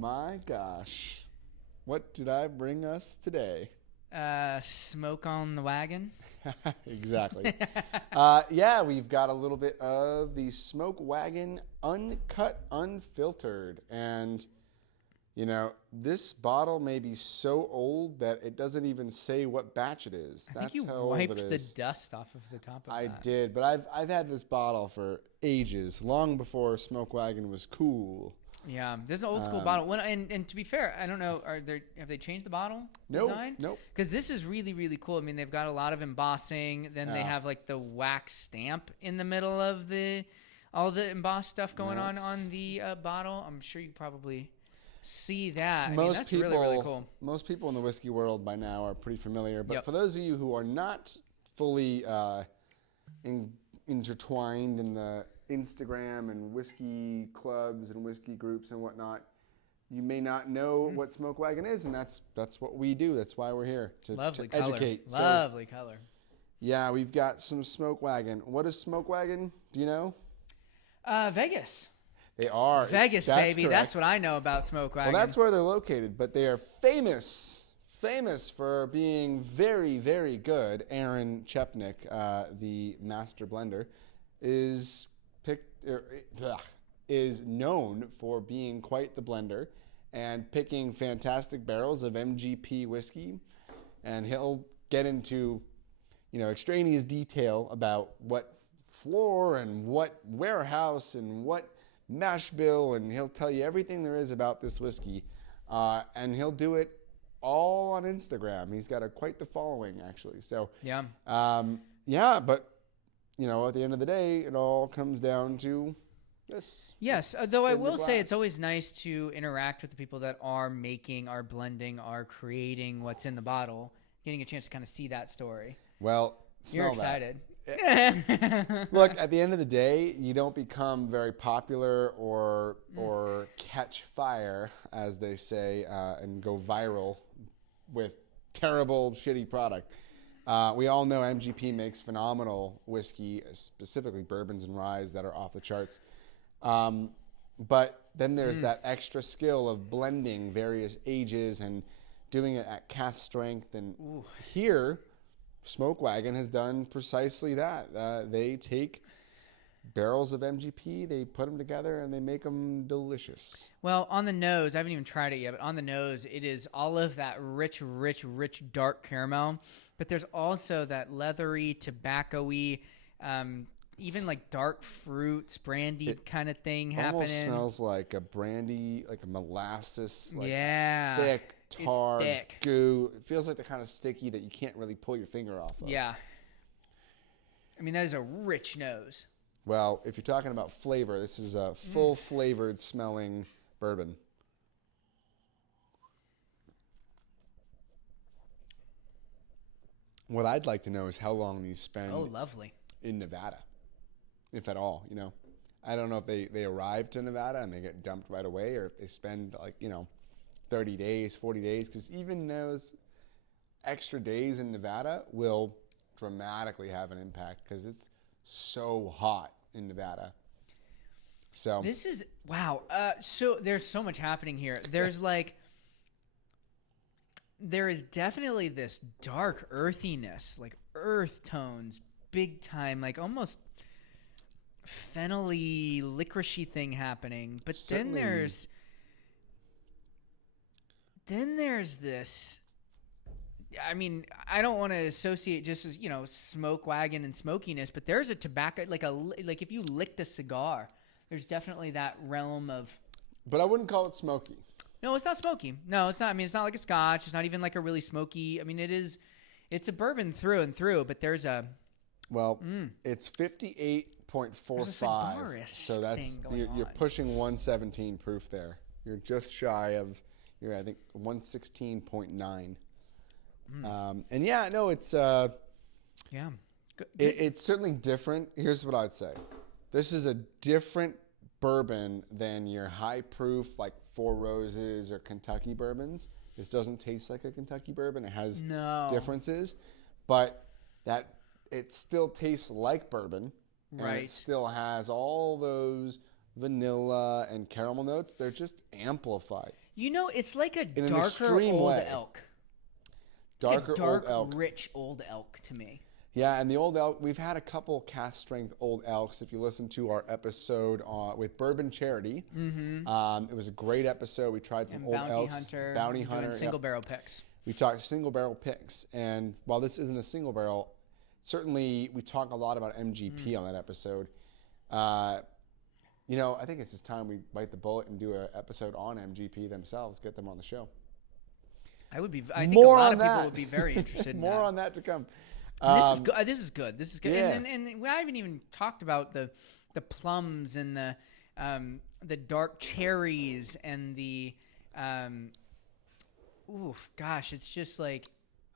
my gosh. What did I bring us today? Smoke on the wagon. Exactly. Yeah, we've got a little bit of the Smoke Wagon Uncut Unfiltered. And, you know, this bottle may be so old that it doesn't even say what batch it is. I think you how old wiped it the is. dust off of the top of I that. did, but I've had this bottle for ages, long before Smoke Wagon was cool. Yeah, this is an old school bottle. And to be fair, I don't know, have they changed the bottle design? Nope. Because this is really, really cool. I mean, they've got a lot of embossing. Then they have like the wax stamp in the middle of all the embossed stuff going on the bottle. I'm sure you probably see that. That's really, really cool. Most people in the whiskey world by now are pretty familiar. But for those of you who are not fully intertwined in the Instagram and whiskey clubs and whiskey groups and whatnot, you may not know what Smoke Wagon is, and that's what we do. That's why we're here to educate. Lovely color. Yeah, we've got some Smoke Wagon. What is Smoke Wagon? Do you know? Vegas. They are Vegas, baby. Correct. That's what I know about Smoke Wagon. Well, that's where they're located, but they are famous for being very, very good. Aaron Chepnick, the master blender, is known for being quite the blender and picking fantastic barrels of MGP whiskey. And he'll get into, extraneous detail about what floor and what warehouse and what mash bill, and he'll tell you everything there is about this whiskey. And he'll do it all on Instagram. He's got quite the following, actually. So yeah, but at the end of the day, it all comes down to this. Yes, though I will say it's always nice to interact with the people that are making, are blending, are creating what's in the bottle, getting a chance to kind of see that story. Well, you're excited. Look, at the end of the day, you don't become very popular or catch fire, as they say, and go viral with terrible, shitty product. We all know MGP makes phenomenal whiskey, specifically bourbons and ryes that are off the charts. But then there's that extra skill of blending various ages and doing it at cask strength. And here, Smoke Wagon has done precisely that. They take barrels of MGP, they put them together, and they make them delicious. Well, on the nose, I haven't even tried it yet, but on the nose, it is all of that rich, dark caramel. But there's also that leathery, tobacco-y, even like dark fruits, brandy kind of thing happening. It almost smells like a brandy, like a molasses, thick, tar, goo. It feels like the kind of sticky that you can't really pull your finger off of. Yeah. I mean, that is a rich nose. Well, if you're talking about flavor, this is a full-flavored smelling bourbon. What I'd like to know is how long these spend in Nevada, if at all. I don't know if they arrive to Nevada and they get dumped right away, or if they spend 30 days, 40 days, because even those extra days in Nevada will dramatically have an impact because it's so hot in Nevada. So this is wow. So there's so much happening here. There is definitely this dark earthiness, like earth tones, big time, like almost fennel-y, licoricey thing happening. But Certainly. then there's this. I mean, I don't want to associate just as Smoke Wagon and smokiness, but there's a tobacco like if you licked a cigar, there's definitely that realm of. But I wouldn't call it smoky. No, it's not smoky. No, it's not. I mean, it's not like a Scotch. It's not even like a really smoky. I mean, it's a bourbon through and through. But there's a. Well, it's 58.45. So that's you're pushing 117 proof there. You're just shy of. I think 116.9. And yeah, no, it's it's certainly different. Here's what I'd say: this is a different bourbon than your high proof like Four Roses or Kentucky bourbons. This doesn't taste like a Kentucky bourbon. It has differences, but that it still tastes like bourbon, and it still has all those vanilla and caramel notes. They're just amplified. You know, it's like a In an darker extreme old way. elk. Darker Like a dark, old elk. rich old elk to me. Yeah, and the old elk, we've had a couple cast strength old elks. If you listen to our episode with Bourbon Charity, it was a great episode. We tried some And old Bounty elks. Hunter. Bounty doing Hunter. single yeah. barrel picks. We talked single barrel picks, and while this isn't a single barrel, certainly we talk a lot about MGP on that episode. You know, I think it's just time we bite the bullet and do an episode on MGP themselves, get them on the show. I think More a lot on of people that. would be very interested in More that. on that to come. This is good. This is good. This is good. Yeah. And we haven't even talked about the plums and the dark cherries and the gosh, it's just like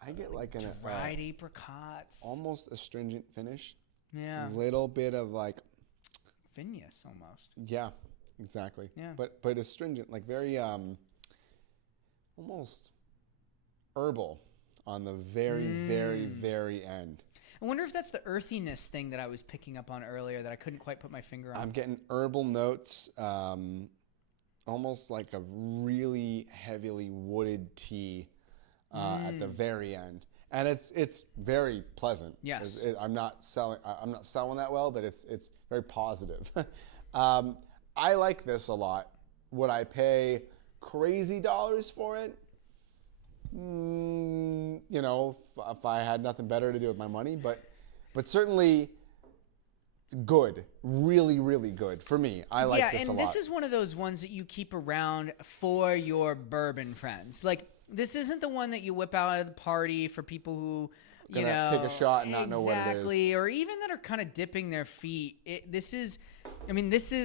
I get like an dried apricots. almost astringent finish. Yeah. A little bit of like, Vinous almost. yeah, exactly. Yeah. But astringent, like very almost herbal on the very, very, very end. I wonder if that's the earthiness thing that I was picking up on earlier that I couldn't quite put my finger on. I'm getting herbal notes, almost like a really heavily wooded tea at the very end, and it's very pleasant. Yes. I'm not selling that well, but it's very positive. I like this a lot. Would I pay crazy dollars for it? You know, if I had nothing better to do with my money, but certainly good, really, really good for me. I like this a lot. Yeah, and this is one of those ones that you keep around for your bourbon friends. Like, this isn't the one that you whip out at the party for people who, you Gonna know, take a shot and not know what it is. Exactly, or even that are kind of dipping their feet. This is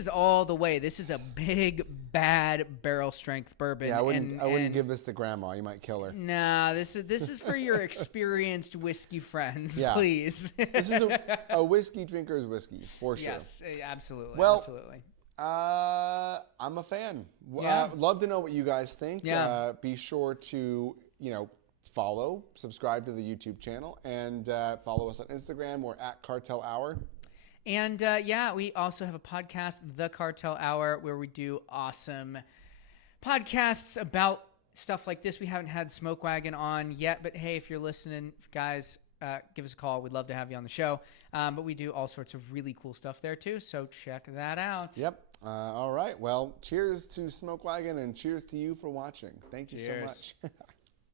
all the way. This is a big, bad barrel strength bourbon. Yeah, I wouldn't give this to grandma. You might kill her. Nah, this is for your experienced whiskey friends, Yeah. please. This is a whiskey drinker's whiskey, for sure. Yes, absolutely. Well, absolutely. I'm a fan. Yeah. Love to know what you guys think. Yeah. Be sure to, follow, subscribe to the YouTube channel, and follow us on Instagram. We're at Cartel Hour. And we also have a podcast, The Cartel Hour, where we do awesome podcasts about stuff like this. We haven't had Smoke Wagon on yet, but hey, if you're listening, guys, give us a call. We'd love to have you on the show. But we do all sorts of really cool stuff there too, so check that out. Yep. All right. Well, cheers to Smoke Wagon and cheers to you for watching. Thank you so much.